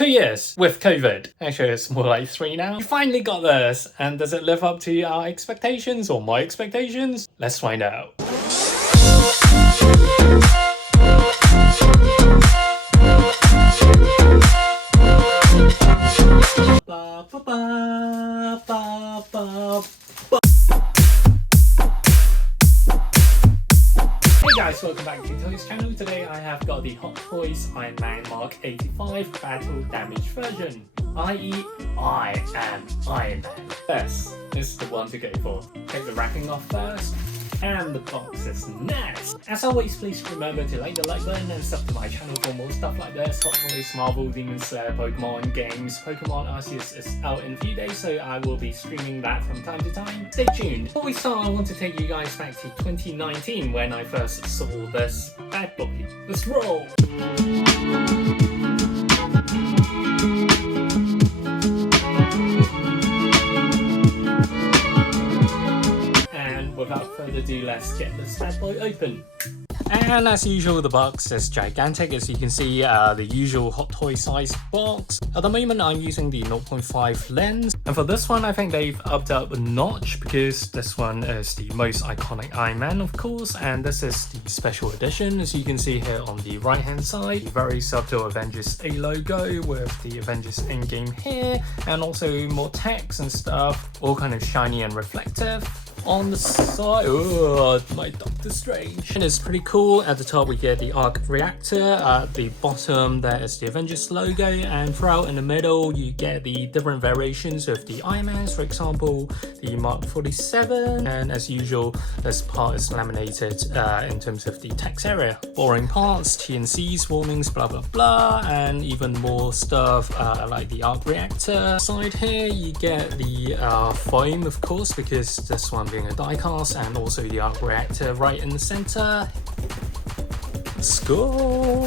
2 years with COVID. Actually, it's more like 3 now. We finally got this, and does it live up to our expectations or my expectations? Let's find out. Hey guys, welcome back to Toys channel. Today I have got the Hot Toys Iron Man Mark 85 Battle Damaged version, i.e. I am Iron Man. This is the one to go for. Take the wrapping off first, and the box is next. As always, please remember to like the like button and sub to my channel for more stuff like this. Hot Toys, Marvel, Demon Slayer, Pokemon games. Pokemon Arceus is out in a few days, so I will be streaming that from time to time. Stay tuned. Before we start, I want to take you guys back to 2019 when I first saw this bad boy. Let's roll! Without further ado, let's get this bad boy open. And as usual, the box is gigantic. As you can see, the usual Hot Toy size box. At the moment, I'm using the 0.5 lens. And for this one, I think they've upped up a notch because this one is the most iconic Iron Man, of course. And this is the special edition. As you can see here on the right hand side, the very subtle Avengers A logo with the Avengers Endgame here. And also more text and stuff, all kind of shiny and reflective. On the side, oh, my Doctor Strange. And it's pretty cool. At the top we get the arc reactor, at the bottom there is the Avengers logo, and throughout in the middle you get the different variations of the Iron Mans, for example the Mark 47, and as usual this part is laminated in terms of the text area. Boring parts, TNCs, warnings, blah blah blah, and even more stuff like the arc reactor. Side here you get the foam, of course, because this one being a die cast, and also the arc reactor right in the center. Let's go!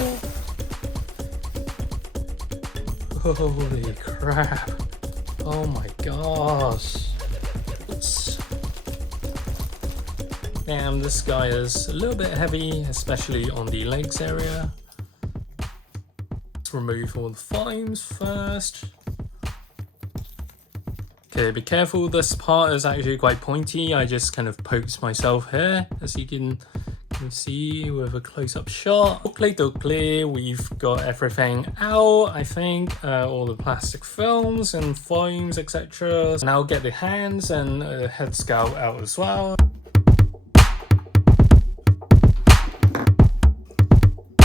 Holy crap! Oh my gosh! Oops. Damn, this guy is a little bit heavy, especially on the legs area. Let's remove all the foams first. Okay, be careful, this part is actually quite pointy. I just kind of poked myself here, as you can see with a close-up shot. Clear, we've got everything out, I think. All the plastic films and foams, etc. Now get the hands and head sculpt out as well.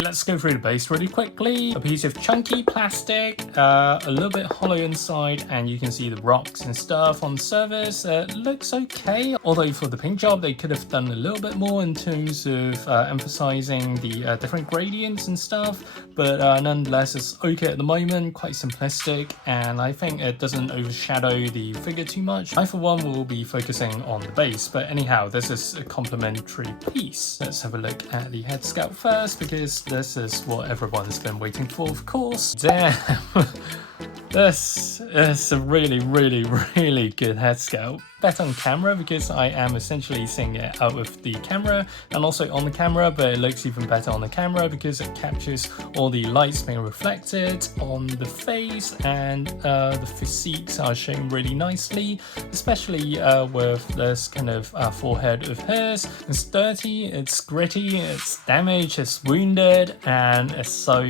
Let's go through the base really quickly. A piece of chunky plastic, a little bit hollow inside, and you can see the rocks and stuff on the surface. It looks okay, although for the paint job they could have done a little bit more in terms of emphasizing the different gradients and stuff, but nonetheless it's okay at the moment, quite simplistic, and I think it doesn't overshadow the figure too much. I for one will be focusing on the base, but anyhow, this is a complementary piece. Let's have a look at the head sculpt first, because this is what everyone's been waiting for, of course. Damn! This is a really good head sculpt. Better on camera because I am essentially seeing it out of the camera and also on the camera, but it looks even better on the camera because it captures all the lights being reflected on the face, and the physiques are shown really nicely, especially with this kind of forehead of hers. It's dirty, it's gritty, it's damaged, it's wounded, and it's so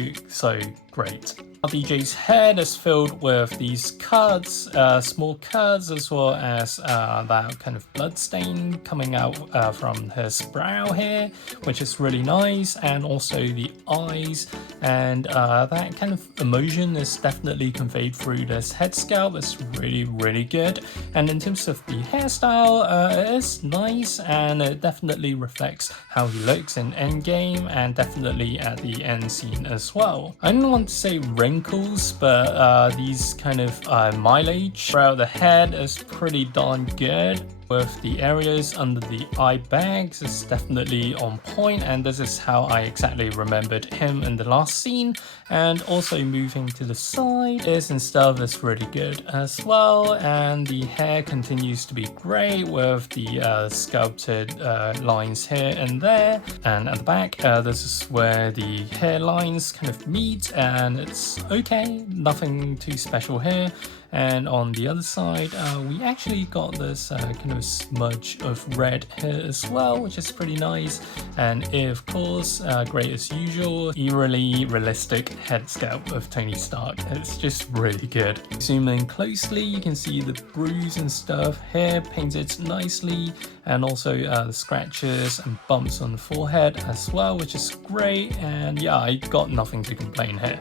great. RDJ's head is filled with these cuts, small cuts, as well as that kind of blood stain coming out from his brow here, which is really nice, and also the eyes, and that kind of emotion is definitely conveyed through this head sculpt. It's really good. And in terms of the hairstyle, it is nice, and it definitely reflects how he looks in Endgame, and definitely at the end scene as well. I don't want to say wrinkles, but these kind of mileage throughout the head is pretty darn good. with the areas under the eye bags. It's definitely on point, and this is how I exactly remembered him in the last scene. And also moving to the side, this and stuff is really good as well, and the hair continues to be great with the sculpted lines here and there. And at the back, this is where the hairlines kind of meet, and it's okay, nothing too special here. And on the other side, we actually got this kind of smudge of red here as well, which is pretty nice. And of course, great as usual, eerily realistic head sculpt of Tony Stark. It's just really good. Zoom in closely, you can see the bruise and stuff here painted nicely, and also the scratches and bumps on the forehead as well, which is great. And yeah, I got nothing to complain here.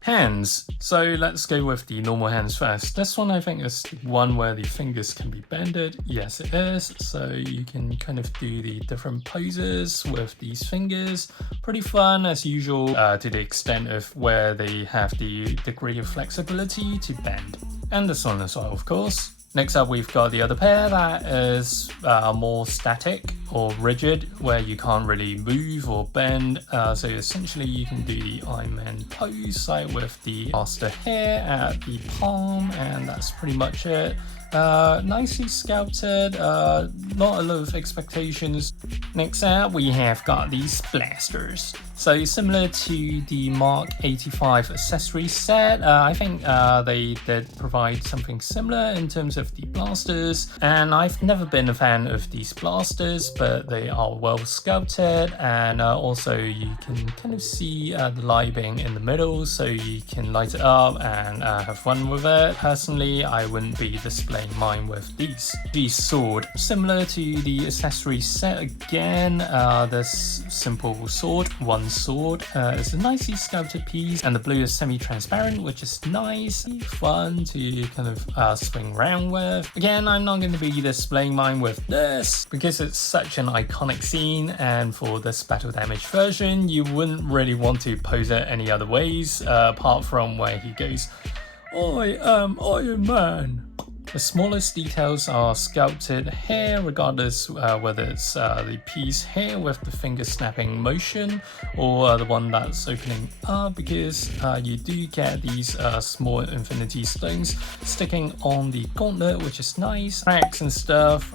Hands. So let's go with the normal hands first. This one I think is the one where the fingers can be bended. Yes, it is. So you can kind of do the different poses with these fingers. Pretty fun as usual, to the extent of where they have the degree of flexibility to bend. And this one as well, of course. Next up, we've got the other pair that is more static or rigid, where you can't really move or bend. So essentially you can do the Iron Man pose, like with the master hair at the palm, and that's pretty much it. Nicely sculpted, not a lot of expectations. Next up, we have got these blasters. So similar to the Mark 85 accessory set, I think they did provide something similar in terms of the blasters, and I've never been a fan of these blasters, but they are well sculpted, and also you can kind of see the light being in the middle, so you can light it up and have fun with it. Personally, I wouldn't be displaying mine with these. The sword, similar to the accessory set again, this simple sword, one sword, is a nicely sculpted piece, and the blue is semi-transparent, which is nice, fun to kind of swing around with. Again, I'm not going to be displaying mine with this because it's such an iconic scene, and for this Battle Damaged version, you wouldn't really want to pose it any other ways, apart from where he goes, "I am Iron Man." The smallest details are sculpted here, regardless whether it's the piece here with the finger snapping motion or the one that's opening up, because you do get these small infinity stones sticking on the gauntlet, which is nice. Cracks and stuff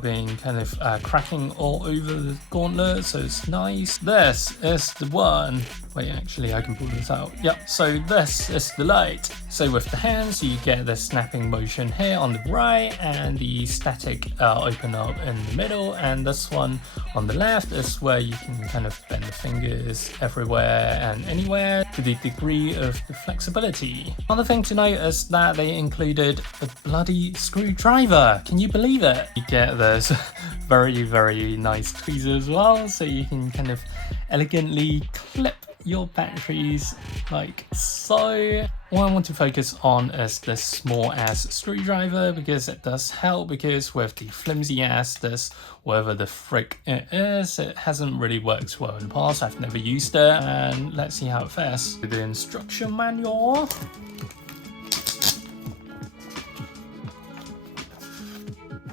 being kind of cracking all over the gauntlet, so it's nice. This is the one. Wait, actually I can pull this out. Yep, so this is the light. So with the hands, you get the snapping motion here on the right, and the static open up in the middle, and this one on the left is where you can kind of bend the fingers everywhere and anywhere to the degree of the flexibility. Another thing to note is that they included a bloody screwdriver. Can you believe it? You get this very, very nice tweezer as well, so you can kind of elegantly clip your batteries like so. What I want to focus on is this small ass screwdriver, because it does help, because with the flimsy ass this, whatever the frick it is, it hasn't really worked well in the past. I've never used it, and let's see how it fares. The instruction manual.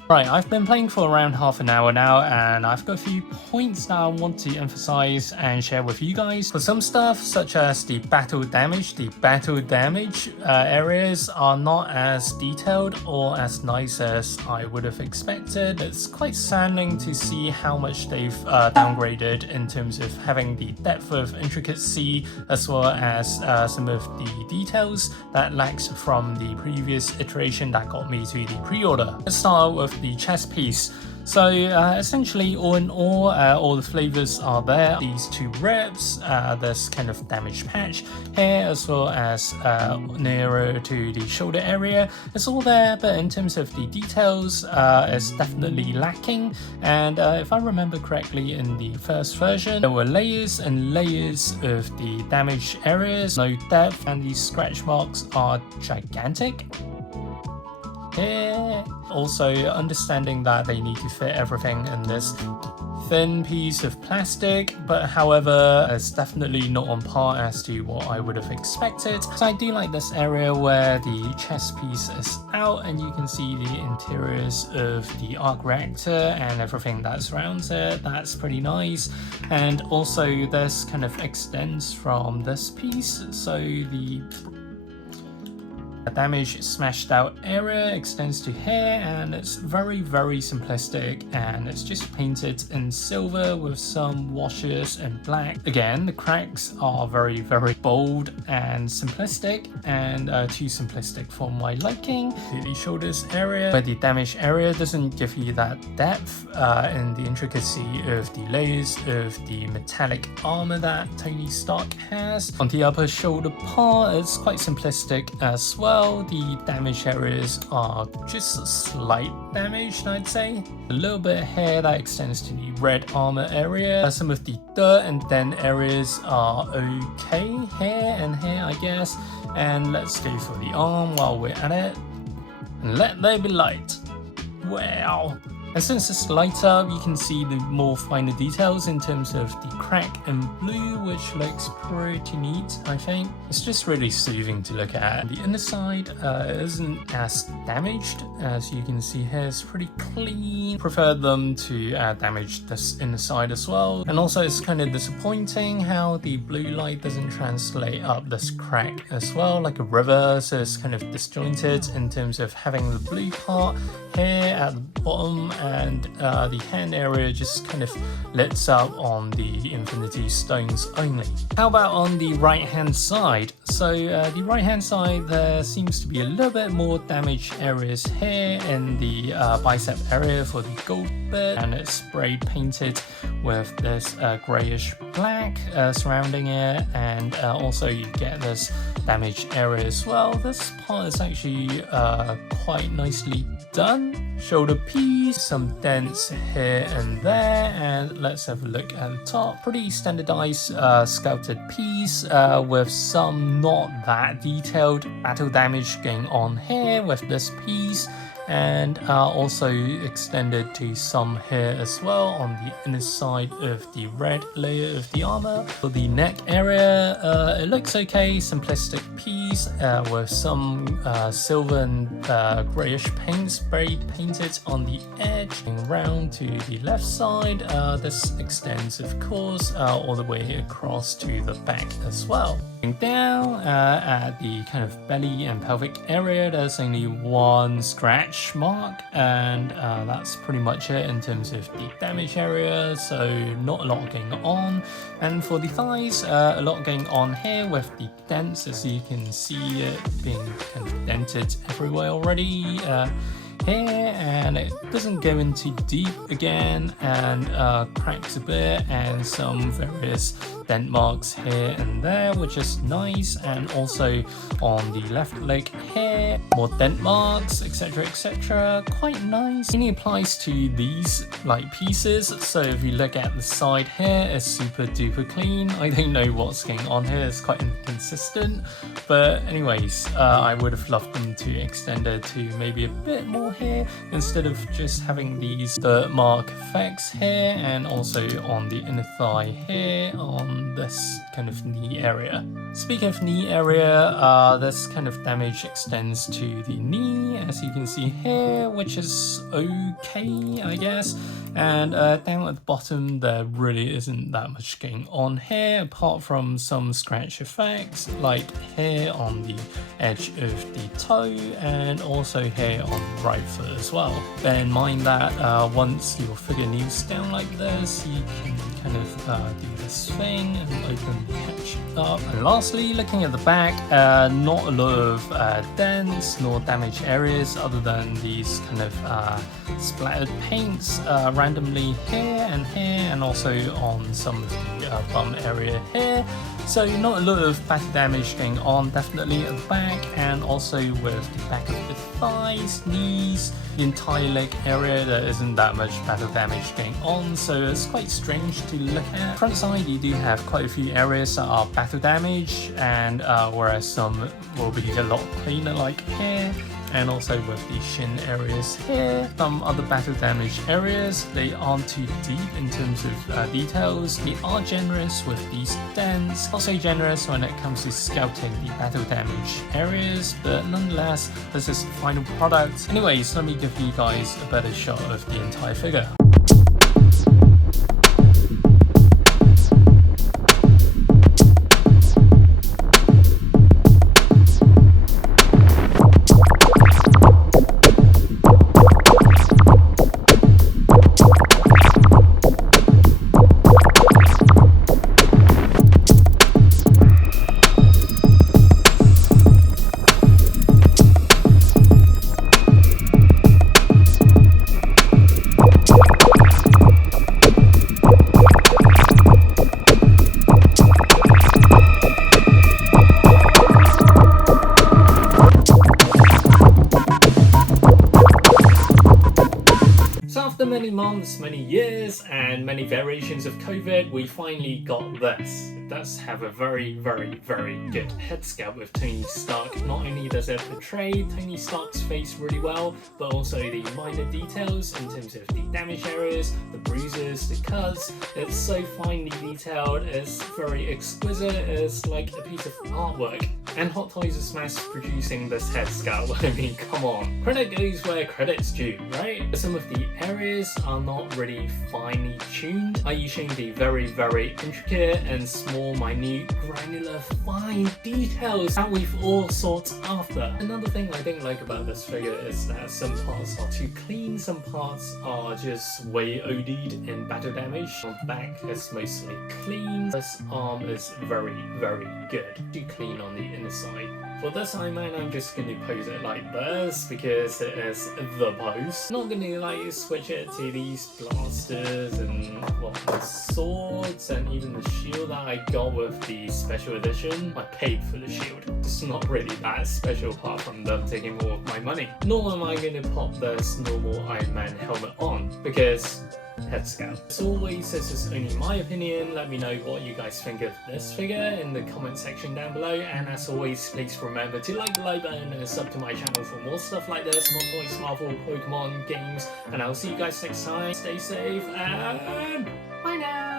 Right, I've been playing for around half an hour now, and I've got a few points that I want to emphasize and share with you guys. For some stuff, such as the battle damage areas are not as detailed or as nice as I would have expected. It's quite saddening to see how much they've downgraded in terms of having the depth of intricacy, as well as some of the details that lacks from the previous iteration that got me to the pre-order. Let's start with the chest piece. So essentially, all in all the flavors are there. These two ribs, this kind of damage patch here, as well as nearer to the shoulder area. It's all there, but in terms of the details, it's definitely lacking. And if I remember correctly, in the first version, there were layers and layers of the damage areas, no depth, and these scratch marks are gigantic. here. Also understanding that they need to fit everything in this thin piece of plastic, but however it's definitely not on par as to what I would have expected. So I do like this area where the chest piece is out and you can see the interiors of the arc reactor and everything that surrounds it. That's pretty nice. And also this kind of extends from this piece, so the damaged smashed out area extends to here, and it's very simplistic, and it's just painted in silver with some washes in black. Again, the cracks are very bold and simplistic, and too simplistic for my liking. The shoulders area where the damaged area doesn't give you that depth in the intricacy of the layers of the metallic armor that Tony Stark has. On the upper shoulder part, it's quite simplistic as well. The damage areas are just slight damage, I'd say. A little bit here that extends to the red armor area. Some of the dirt and dent areas are okay here and here, I guess. And let's go for the arm while we're at it. And let there be light. Wow. And since it's light up, you can see the more finer details in terms of the crack and blue, which looks pretty neat, I think. It's just really soothing to look at. The inner side isn't as damaged, as you can see here. It's pretty clean. Prefer them to damage this inner side as well. And also it's kind of disappointing how the blue light doesn't translate up this crack as well, like a river. So it's kind of disjointed in terms of having the blue part here at the bottom, and the hand area just kind of lights up on the Infinity Stones only. How about on the right hand side? So the right hand side, there seems to be a little bit more damage areas here in the bicep area for the gold bit, and it's spray painted with this greyish black surrounding it, and also you get this damage area as well. This part is actually quite nicely done. Shoulder piece, some dents here and there, and let's have a look at the top. Pretty standardized sculpted piece with some not that detailed battle damage going on here with this piece, and also extended to some here as well on the inner side of the red layer of the armor. For the neck area, it looks okay, simplistic piece with some silver and greyish paint spray painted on the edge. Going round to the left side, this extends of course all the way across to the back as well. Going down at the kind of belly and pelvic area, there's only one scratch mark, and that's pretty much it in terms of the damage area, so not a lot going on. And for the thighs, a lot going on here with the dents, as you can see it being kind of dented everywhere already here, and it doesn't go into deep again, and cracks a bit, and some various dent marks here and there, which is nice. And also on the left leg here, more dent marks, etc, quite nice. Only applies to these like pieces, so if you look at the side here, it's super duper clean. I don't know what's going on here, it's quite inconsistent, but anyways, I would have loved them to extend it to maybe a bit more here instead of just having these dirt mark effects here, and also on the inner thigh here on this kind of knee area. Speaking of knee area, this kind of damage extends to the knee, as you can see here, which is okay, I guess. And down at the bottom, there really isn't that much going on here, apart from some scratch effects, like here on the edge of the toe, and also here on the right foot as well. Bear in mind that once your figure kneels down like this, you can kind of do this thing and open the hatch up. And lastly, looking at the back, not a lot of dents nor damaged areas other than these kind of splattered paints randomly here, and also on some of the bum area here. So not a lot of battle damage going on, definitely at the back, and also with the back of the thighs, knees, the entire leg area, there isn't that much battle damage going on, so it's quite strange to look at. Front side, you do have quite a few areas that are battle damage, and whereas some will be a lot cleaner, like here. and also with the shin areas here. Some other battle damage areas, they aren't too deep in terms of details. They are generous with these dents, not so generous when it comes to sculpting the battle damage areas, but nonetheless, this is the final product. Anyways, let me give you guys a better shot of the entire figure. After many months, many years, and many variations of COVID, we finally got this. It does have a very good head sculpt with Tony Stark. Not only does it portray Tony Stark's face really well, but also the minor details in terms of the damage areas, the bruises, the cuts. It's so finely detailed, it's very exquisite, it's like a piece of artwork. And Hot Toys is mass producing this head sculpt. I mean, come on. Credit goes where credit's due, right? Some of the areas are not really finely tuned, i.e. showing the very intricate and small, minute, granular, fine details that we've all sought after. Another thing I don't like about this figure is that some parts are too clean, some parts are just way OD'd in battle damage. The back is mostly clean. This arm is very good. Too clean on the inner side. For this Iron Man, I'm just going to pose it like this because it is the pose. Not going to like switch it to these blasters and the swords and even the shield that I got with the special edition. I paid for the shield. It's not really that special apart from them taking more of my money. Nor am I going to pop this normal Iron Man helmet on because head sculpt. As always, this is only my opinion. Let me know what you guys think of this figure in the comment section down below, and as always, please remember to like the like button and sub to my channel for more stuff like this, Hot Toys, Marvel, Pokemon games, and I'll see you guys next time. Stay safe and bye now.